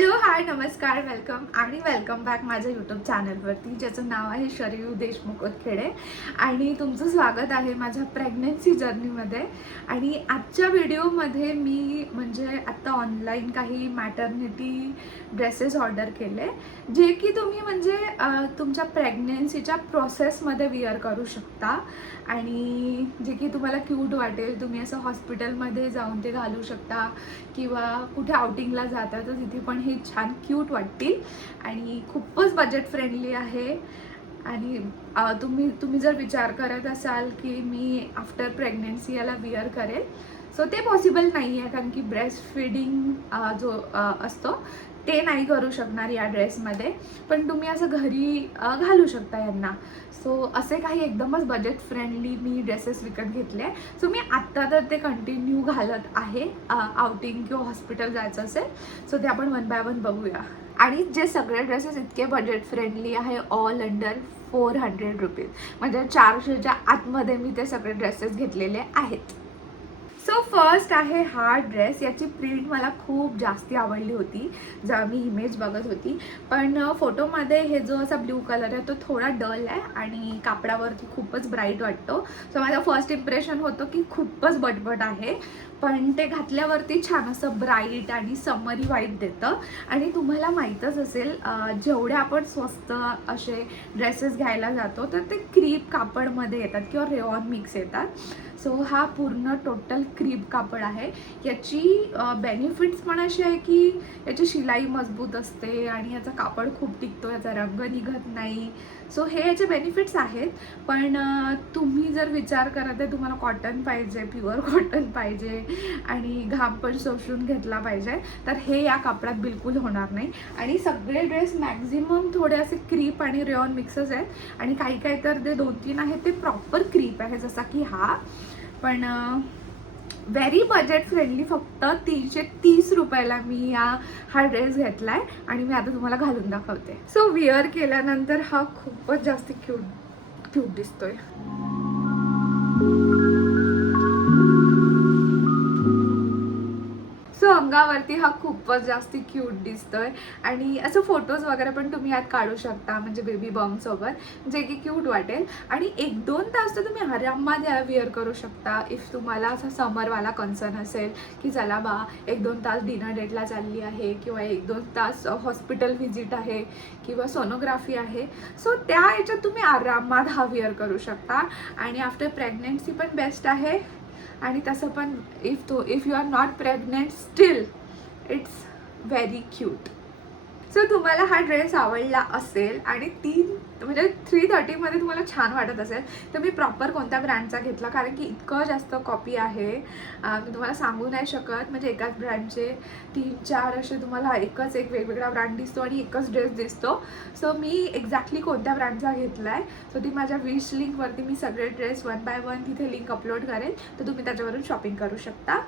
Hello hi नमस्कार welcome back माझ्या YouTube चॅनलवरती ज्याचं नाव आहे शरयू देशमुख खेडे. आणि तुमचं स्वागत आहे माझ्या प्रेग्नन्सी जर्नीमध्ये. आणि आजच्या व्हिडिओमध्ये मी म्हणजे आत्ता ऑनलाईन काही मॅटर्निटी ड्रेसेस ऑर्डर केले जे की तुम्ही म्हणजे तुमच्या प्रेग्नन्सीच्या प्रोसेसमध्ये विअर करू शकता आणि जे की तुम्हाला क्यूट वाटेल. तुम्ही असं हॉस्पिटलमध्ये जाऊन ते घालू शकता किंवा कुठे आउटिंगला जाता तर तिथे पण हे छान क्यूट वाटतील आणि खूपच बजेट फ्रेंडली आहे. आणि तुम्ही जर विचार करत असाल की मी आफ्टर प्रेग्नन्सी याला विअर करेल, सो ते पॉसिबल नाही आहे कारण की ब्रेस्ट फीडिंग जो असतो ते नाही करू शकणार या ड्रेसमध्ये, पण तुम्ही असं घरी घालू शकता यांना. सो असे काही एकदमच बजेट फ्रेंडली मी ड्रेसेस विकत घेतले. सो मी आत्ता तर ते कंटिन्यू घालत आहे आउटिंग किंवा हॉस्पिटल जायचं असेल. सो ते आपण वन बाय वन बघूया. आणि जे सगळे ड्रेसेस इतके बजेट फ्रेंडली आहे, ऑल अंडर 400 रुपीज, म्हणजे 400च्या आतमध्ये मी ते सगळे ड्रेसेस घेतलेले आहेत. सो फर्स्ट आहे हा ड्रेस. याची प्रिंट मला खूप जास्ती आवडली होती जेव्हा मी इमेज बघत होती, पण फोटोमध्ये हे जो असा ब्ल्यू कलर आहे तो थोडा डल आहे आणि कापडावरती खूपच ब्राईट वाटतो. सो माझं फर्स्ट इम्प्रेशन होतं की खूपच बटबट आहे, पण ते घातल्यावरती छान असं ब्राईट आणि समरी वाईब देतं. आणि तुम्हाला माहीतच असेल जेवढे आपण स्वस्त असे ड्रेसेस घ्यायला जातो तर ते क्रीप कापडमध्ये येतात किंवा रेऑन मिक्स येतात. सो हा पूर्ण टोटल क्रीप कापड आहे. याची बेनिफिट्स पण अशी आहे की याची शिलाई मजबूत असते आणि याचा कापड खूप टिकतो, याचा रंग निघत नाही. सो हे याचे बेनिफिट्स आहेत. पण तुम्ही जर विचार करत आहे तुम्हाला कॉटन पाहिजे, प्युअर कॉटन पाहिजे आणि घाम पण शोषून घेतला पाहिजे, तर हे या कापडात बिलकुल होणार नाही. आणि सगळे ड्रेस मॅक्झिमम थोडे असे क्रीप आणि रेऑन मिक्सच आहेत आणि काही काही तर ते 2-3 आहेत ते प्रॉपर क्रीप आहे, जसा की हा. पण व्हेरी बजेट फ्रेंडली, फक्त 330 रुपयाला मी हा ड्रेस घेतला आहे आणि मी आता तुम्हाला घालून दाखवते. सो विअर केल्यानंतर हा खूपच जास्त क्यूट दिसतोय. सो अंगावरती हा खूपच जास्त क्यूट दिसतोय आणि असं फोटोज वगैरे पण तुम्ही यात काढू शकता, म्हणजे बेबी बॉम्ब सोबत, जे की क्यूट वाटेल. आणि 1-2 तास तर तुम्ही आरामात याला विअर करू शकता. इफ तुम्हाला असा समरवाला कन्सर्न असेल की चला बा 1-2 तास डिनर डेटला चालली आहे किंवा 1-2 तास हॉस्पिटल व्हिजिट आहे किंवा सोनोग्राफी आहे, सो त्या याच्यात तुम्ही आरामात हा विअर करू शकता. आणि आफ्टर प्रेग्नन्सी पण बेस्ट आहे. आणि तसं पण if you are not pregnant still it's very cute. So तुम्हाला हा ड्रेस आवडला असेल आणि 330मध्ये तुम्हाला छान वाटत असेल तर मी प्रॉपर कोणत्या ब्रँडचा घेतला, कारण की इतकं जास्त कॉपी आहे मी तुम्हाला सांगू नाही शकत. म्हणजे एकाच ब्रँडचे 3-4 असे तुम्हाला एक वेगवेगळा ब्रँड दिसतो आणि एकच ड्रेस दिसतो. सो मी एक्झॅक्टली कोणत्या ब्रँडचा घेतला आहे सो ती माझ्या विश लिंकवरती मी सगळे ड्रेस वन बाय वन तिथे लिंक अपलोड करेल, तर तुम्ही त्याच्यावरून शॉपिंग करू शकता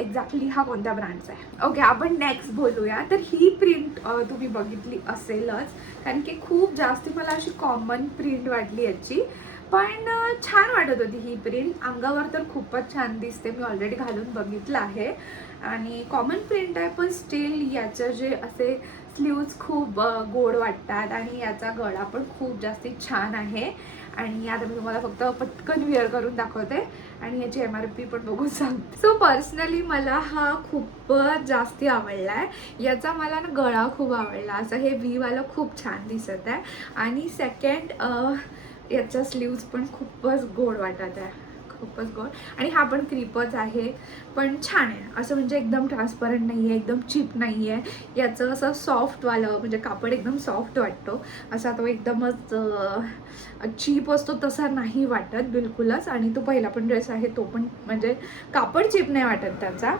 एक्झॅक्टली हा कोणत्या ब्रँडचा आहे. ओके, आपण नेक्स्ट बोलूया. तर ही प्रिंट तुम्ही बघितली असेलच, कारण की खूप जास्त मला अशी कॉमन प्रिंट वाटली याची, पण छान वाटत होती ही प्रिंट. अंगावर तर खूपच छान दिसते, मी ऑलरेडी घालून बघितलं आहे. आणि कॉमन प्रिंट आहे पण स्टील याचं जे असे स्लीव्ज खूप गोड वाटतात आणि याचा गळा पण खूप जास्त छान आहे. आणि आता मी तुम्हाला फक्त पटकन विअर करून दाखवते आणि याची MRP पण बघून सांगते. सो पर्सनली मला हा खूपच जास्ती आवडला आहे. याचा मला ना गळा खूप आवडला, असं हे व्हीवालं खूप छान दिसत आहे. आणि सेकंड याच्या स्लीव्ज पण खूपच गोड वाटत आहे, खूपच गोड. आणि हा पण क्रीपच आहे पण छान आहे, असं म्हणजे एकदम ट्रान्सपरंट नाही आहे, एकदम चीप नाही आहे. याचं असं सॉफ्टवालं म्हणजे कापड एकदम सॉफ्ट वाटतो, असा तो एकदमच चीप असतो तसा नाही वाटत बिलकुलच. आणि तो पहिला पण ड्रेस आहे तो पण म्हणजे कापड चीप नाही वाटत त्याचा.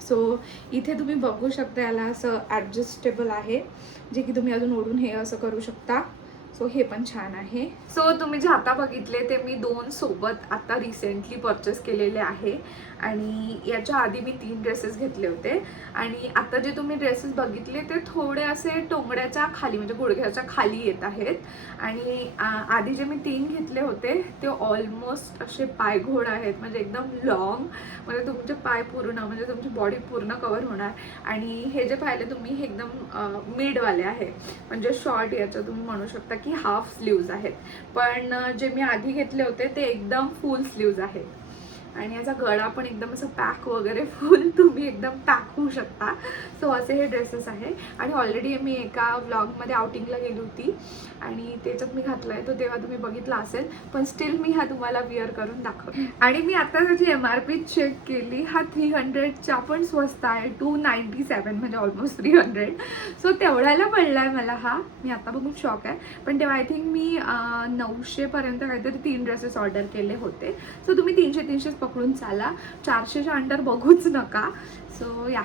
सो इथे तुम्ही बघू शकता याला असं ॲडजस्टेबल आहे, जे की तुम्ही अजून ओढून हे असं करू शकता. सो हे पण छान आहे. सो तुम्ही जे आता बघितले ते मी 2 सोबत आता रिसेंटली परचेस केलेले आहे आणि याच्या आधी मी 3 ड्रेसेस घेतले होते आणि आता जे तुम्ही ड्रेसेस बघितले ते थोडे असे टोंगड्याच्या खाली म्हणजे गुडघ्याच्या खाली येत आहेत. आणि आधी जे मी 3 घेतले होते ते ऑलमोस्ट असे पायघोड आहेत, म्हणजे एकदम लॉंग, म्हणजे तुमचे पाय पूर्ण म्हणजे तुमची बॉडी पूर्ण कव्हर होणार. आणि हे जे पाहिले तुम्ही हे एकदम मिडवाले आहे, म्हणजे शॉर्ट, याचं तुम्ही म्हणू शकता की हाफ स्लीव्ज आहेत. पण जे मी आधी घेतले होते ते एकदम फुल स्लीव्ज आहेत. आणि याचा गळा पण एकदम असं पॅक वगैरे फुल तुम्ही एकदम पॅक होऊ शकता. सो असे हे ड्रेसेस आहे. आणि ऑलरेडी मी एका व्लॉगमध्ये आउटिंगला गेली होती आणि त्याच्यात मी घातला आहे, तो तेव्हा तुम्ही बघितला असेल, पण स्टील मी हा तुम्हाला विअर करून दाखवते. आणि मी आता त्याची MRP चेक केली, हा 300च्या पण स्वस्त आहे, 297 म्हणजे ऑलमोस्ट 300. सो तेवढ्याला पडला आहे मला हा. मी आता बघून शॉक आहे. पण तेव्हा आय थिंक मी 900पर्यंत काहीतरी 3 ड्रेसेस ऑर्डर केले होते. सो तुम्ही 300 पकडून चाला, 400च्या अंडर बघूच नका. सो या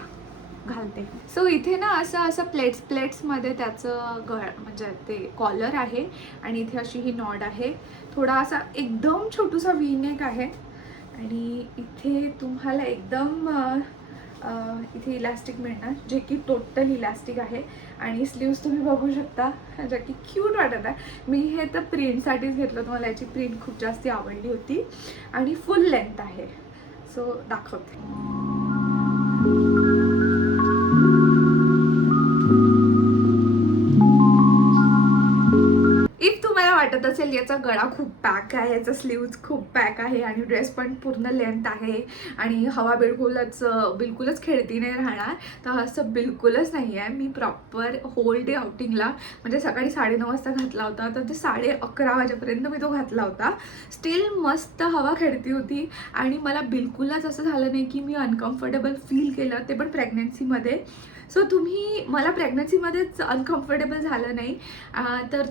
घालते. सो इथे ना असं प्लेट्समध्ये त्याचं म्हणजे ते कॉलर आहे आणि इथे अशी ही नॉड आहे. थोडा असा एकदम छोटूसा वी-नेक आहे आणि इथे तुम्हाला एकदम इथे इलास्टिक मिळणार, जे की टोटल इलास्टिक आहे. आणि स्लीव्स तुम्ही बघू शकता, जे की क्यूट वाटत आहे. मी हे तर प्रिंटसाठीच घेतलं होतं, मला याची प्रिंट खूप जास्त आवडली होती. आणि फुल लेंथ आहे. सो दाखवते. इफ तुम्हाला वाटत असेल याचा गळा खूप पॅक आहे, याचा स्लीव्ज खूप पॅक आहे आणि ड्रेस पण पूर्ण लेंथ आहे आणि हवा बिलकुलच खेळती नाही राहणार, तर असं बिलकुलच नाही आहे. मी प्रॉपर होल डे आउटिंगला म्हणजे सकाळी 9:30 वाजता घातला होता, तर ते 11:30 वाजेपर्यंत मी तो घातला होता. स्टील मस्त हवा खेळती होती आणि मला बिलकुलच असं झालं नाही की मी अनकम्फर्टेबल फील केलं, ते पण प्रेग्नन्सीमध्ये. सो मला प्रेग्नन्सीमध्येच अनकम्फर्टेबल झालं नाही, तर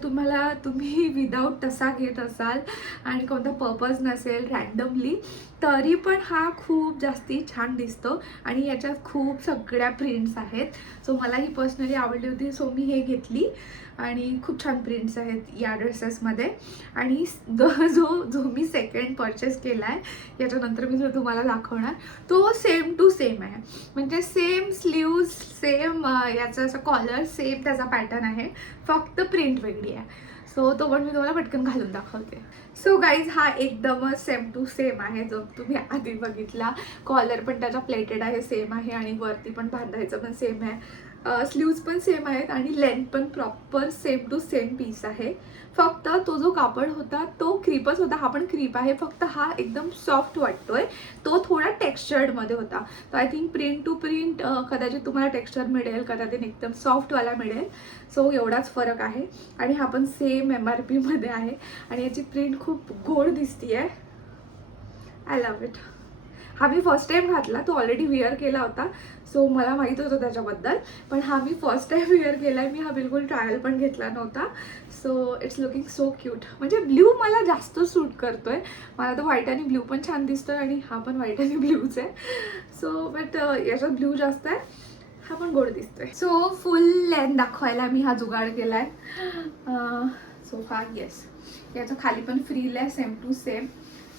तुम्ही विदाऊट तसा घेत असाल आणि कोणता पर्पज नसेल रँडमली, तरी पण हा खूप जास्ती छान दिसतो. आणि याच्यात खूप सगळ्या प्रिंट्स आहेत. सो मला ही पर्सनली आवडली होती, सो मी हे घेतली. आणि खूप छान प्रिंट्स आहेत या ड्रेसेसमध्ये. आणि जो मी सेकंड परचेस केला आहे, याच्यानंतर मी जो तुम्हाला दाखवणार, तो सेम टू सेम आहे. म्हणजे सेम स्लीव्ज, सेम याचं असं कॉलर, सेम त्याचा पॅटर्न आहे, फक्त प्रिंट वेगळी आहे. सो तो पण मी तुम्हाला पटकन घालून दाखवते. सो गाईज, हा एकदमच सेम टू सेम आहे जो तुम्ही आधी बघितला. कॉलर पण त्याचा प्लेटेड आहे, सेम आहे. आणि वरती पण बांधायचं पण सेम आहे. स्लीव्ज पण सेम आहेत आणि लेंथ पण proper same to same piece आहे. फक्त तो जो कापड होता तो क्रीपच होता, हा पण क्रीप आहे, फक्त हा एकदम सॉफ्ट वाटतोय, तो थोडा टेक्स्चर्डमध्ये होता. तर I think print to print कदाचित तुम्हाला टेक्स्चर मिळेल, कदाचित एकदम सॉफ्टवाला मिळेल. सो एवढाच फरक आहे. आणि हा पण सेम MRPमध्ये आहे आणि याची प्रिंट खूप गोड दिसती आहे. I love it. हा मी फर्स्ट टाइम घातला, तो ऑलरेडी वेअर केला होता, सो मला माहीत होतं त्याच्याबद्दल. पण हा मी फर्स्ट टाइम वेअर केला आहे. मी हा बिलकुल ट्रायल पण घेतला नव्हता. So it's looking so cute. म्हणजे ब्ल्यू मला जास्त सूट करतोय. मला तर व्हाईट आणि ब्ल्यू पण छान दिसतोय आणि हा पण व्हाईट आणि ब्ल्यूच आहे. सो बट याच्यात ब्ल्यू जास्त आहे, हा पण गोड दिसतोय. सो फुल लेंथ दाखवायला मी हा जुगाड केला आहे. सो हा येस, याचं खाली पण फ्रील आहे, सेम टू सेम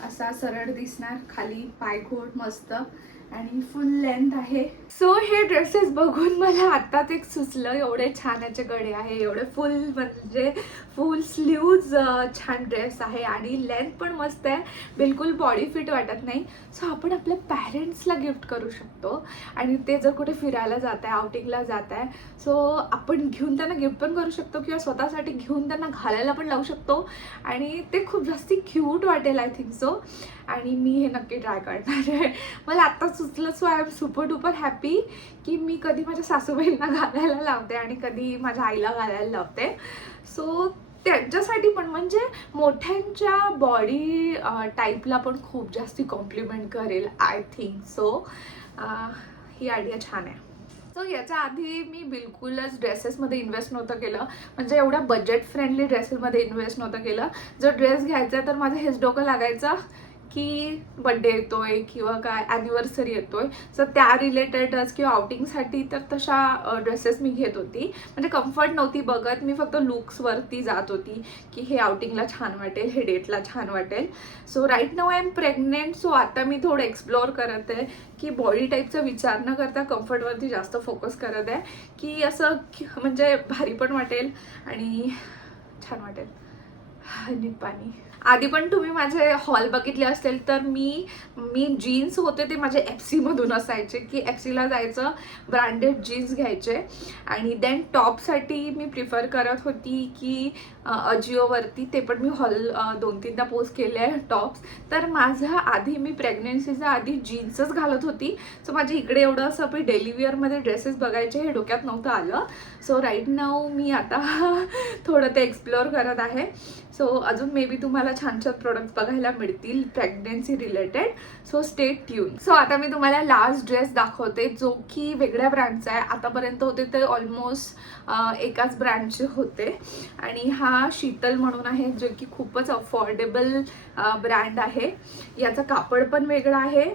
असा सरळ दिसणार, खाली पायघोट मस्त आणि फुल लेंथ आहे. सो हे ड्रेसेस बघून मला आत्ताच एक सुचलं, एवढे छान याचे गळे आहे, एवढे म्हणजे फुल स्लीव्ज छान ड्रेस आहे आणि लेंथ पण मस्त आहे, बिलकुल बॉडी फिट वाटत नाही. सो आपण आपल्या पॅरेंट्सला गिफ्ट करू शकतो. आणि ते जर कुठे फिरायला जात आहे, आउटिंगला जात आहे, सो आपण घेऊन त्यांना गिफ्ट पण करू शकतो किंवा स्वतःसाठी घेऊन त्यांना घालायला पण लावू शकतो. आणि ते खूप जास्ती क्यूट वाटेल आय थिंक सो. आणि मी हे नक्की ट्राय करणार आहे. मला आत्ता सुचलं. So I am super duper happy की मी कधी माझ्या सासूबाईंना घालायला लावते आणि कधी माझ्या आईला घालायला लावते. सो त्यांच्यासाठी पण म्हणजे मोठ्यांच्या बॉडी टाईपला पण खूप जास्ती कॉम्प्लिमेंट करेल I think so. He idea छान आहे. सो याच्या आधी मी बिलकुलच ड्रेसेसमध्ये इन्व्हेस्ट नव्हतं केलं, म्हणजे एवढ्या बजेट फ्रेंडली ड्रेसेसमध्ये इन्व्हेस्ट नव्हतं केलं. जर ड्रेस घ्यायचा तर माझं हेच डोकं लागायचं की बड्डे येतोय किंवा काय ॲनिव्हर्सरी येतोय, तर त्या रिलेटेडच किंवा आउटिंगसाठी तर तशा ड्रेसेस मी घेत होती. म्हणजे कम्फर्ट नव्हती बघत मी, फक्त लुक्सवरती जात होती की हे आउटिंगला छान वाटेल, हे डेटला छान वाटेल. So right now I am pregnant. So आता मी थोडं एक्सप्लोअर करत आहे की बॉडी टाईपचा विचार न करता कम्फर्टवरती जास्त फोकस करत आहे की असं म्हणजे भारी पण वाटेल आणि छान वाटेल. नीट पाणी. आधी पण तुम्ही माझे हॉल बघितले असतील तर मी जीन्स होते ते माझे FC मधून असायचे की FC ला जायचं, ब्रँडेड जीन्स घ्यायचे. आणि देन टॉपसाठी मी प्रिफर करत होती की अजिओवरती, ते पण मी हॉल 2-3दा पोस्ट केले आहे टॉप्स. तर माझा आधी मी प्रेग्नेन्सीच्या आधी जीन्सच घालत होती. सो माझी इकडे एवढं असं मी डेली वेअरमध्ये ड्रेसेस बघायचे हे डोक्यात नव्हतं आलं. सो राईट नाऊ मी आता थोडं ते एक्सप्लोअर करत आहे. सो अजून मे बी तुम्हाला छान छान प्रोडक्ट्स बघायला मिळतील pregnancy related. So stay tune. So आता मी तुम्हाला लास्ट ड्रेस दाखवते जो की वेगळ्या ब्रँडचा आहे. आतापर्यंत होते ते ऑलमोस्ट एकाच ब्रँडचे होते आणि हा शीतल म्हणून आहे जो की खूपच अफोर्डेबल ब्रँड आहे. याचं कापड पण वेगळं आहे,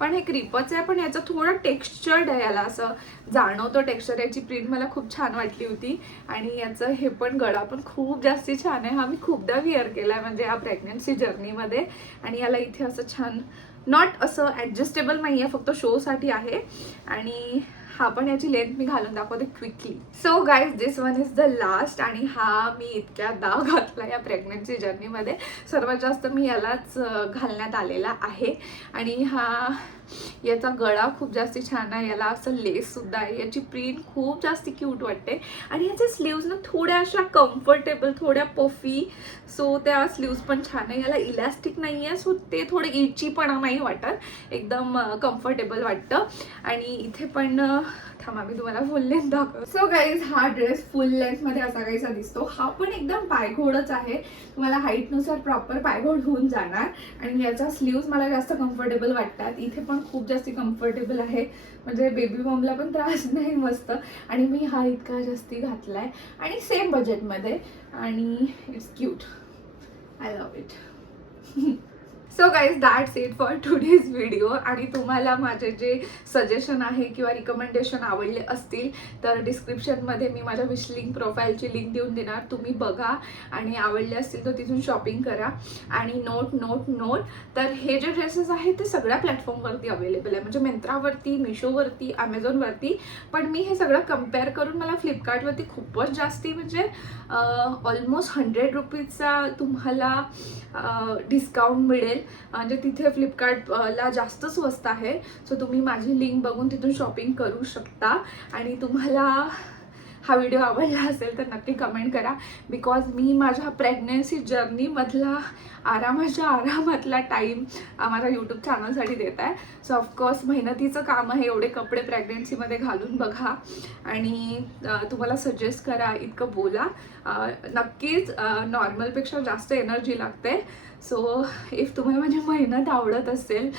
पण हे क्रिपच आहे, पण याचं थोडं टेक्स्चर्ड आहे, याला असं जाणवतं टेक्स्चर. याची प्रिंट मला खूप छान वाटली होती आणि याचं हे पण गळा पण खूप जास्ती छान आहे. हा मी खूपदा वेअर केला आहे म्हणजे या प्रेग्नन्सी जर्नीमध्ये. आणि याला इथे असं छान नॉट असं ॲडजस्टेबल नाही आहे, फक्त शोसाठी आहे. आणि हा पण याची लेंथ मी घालून दाखवते quickly. So guys this one is the last. आणि हा मी इतक्यादा घातला या प्रेग्नन्सी जर्नीमध्ये. सर्वात जास्त मी यालाच घालण्यात आलेला आहे. आणि याचा गळा खूप जास्ती छान आहे, याला असं लेससुद्धा आहे, याची प्रिंट खूप जास्ती क्यूट वाटते. आणि याचे स्लीव्ज ना थोड्या अशा कम्फर्टेबल, थोड्या पफी. सो त्या स्लीव्ज पण छान आहे. याला इलॅस्टिक नाही आहे, सो ते थोडे इचीपणा नाही वाटत, एकदम कम्फर्टेबल वाटतं. आणि इथे पण थांबा मी तुम्हाला फुल लेंथ दाखव. सो गाईज हा ड्रेस फुल लेंथमध्ये असा काहीसा दिसतो. हा पण एकदम पायघोडच आहे, तुम्हाला हाईटनुसार प्रॉपर पायघोड होऊन जाणार. आणि याचा स्लीव्ज मला जास्त कम्फर्टेबल वाटतात. इथे पण खूप जास्ती कम्फर्टेबल आहे, म्हणजे बेबी बॉम्बला पण त्रास नाही, मस्त. आणि मी हा इतका जास्ती घातलाय आणि सेम बजेटमध्ये आणि it's cute. I love it. So guys that's it for today's video. आणि तुम्हाला माझे जे सजेशन आहे किंवा रिकमेंडेशन आवडले असतील तर डिस्क्रिप्शनमध्ये मी माझ्या विश लिंक, प्रोफाईलची लिंक देऊन देणार. तुम्ही बघा आणि आवडले असतील तर तिथून शॉपिंग करा. आणि नोट तर हे जे ड्रेसेस आहेत ते सगळ्या प्लॅटफॉर्मवरती अवेलेबल आहे, म्हणजे मिंत्रावरती, मिशोवरती, ॲमेझॉनवरती. पण मी हे सगळं कम्पेअर करून मला फ्लिपकार्टवरती खूपच जास्ती म्हणजे ऑलमोस्ट 100 रुपीजचा तुम्हाला डिस्काउंट मिळेल. म्हणजे तिथे फ्लिपकार्टला जास्त स्वस्त आहे. सो तुम्ही माझी लिंक बघून तिथून शॉपिंग करू शकता. आणि तुम्हाला हा व्हिडिओ आवडला असेल तर नक्की कमेंट करा, बिकॉज मी माझ्या प्रेग्नन्सी जर्नीमधला आरामातला टाईम माझ्या यूट्यूब चॅनलसाठी देत आहे. सो ऑफकोर्स मेहनतीचं काम आहे, एवढे कपडे प्रेग्नन्सीमध्ये घालून बघा आणि तुम्हाला सजेस्ट करा, इतकं बोला. नक्कीच नॉर्मलपेक्षा जास्त एनर्जी लागते. सो इफ तुम्हाला माझी मेहनत आवडत असेल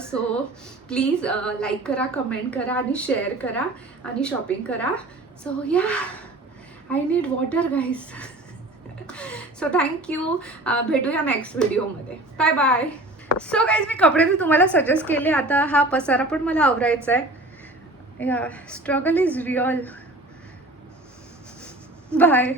सो प्लीज लाईक करा, कमेंट करा आणि शेअर करा आणि शॉपिंग करा. So ya I need water guys. So thank you. भेटूया नेक्स्ट व्हिडिओमध्ये. Bye bye. सो गाईज मी कपडे मी तुम्हाला सजेस्ट केले. आता हा पसारा पण मला आवरायचा आहे. या स्ट्रगल इज रिअल. बाय.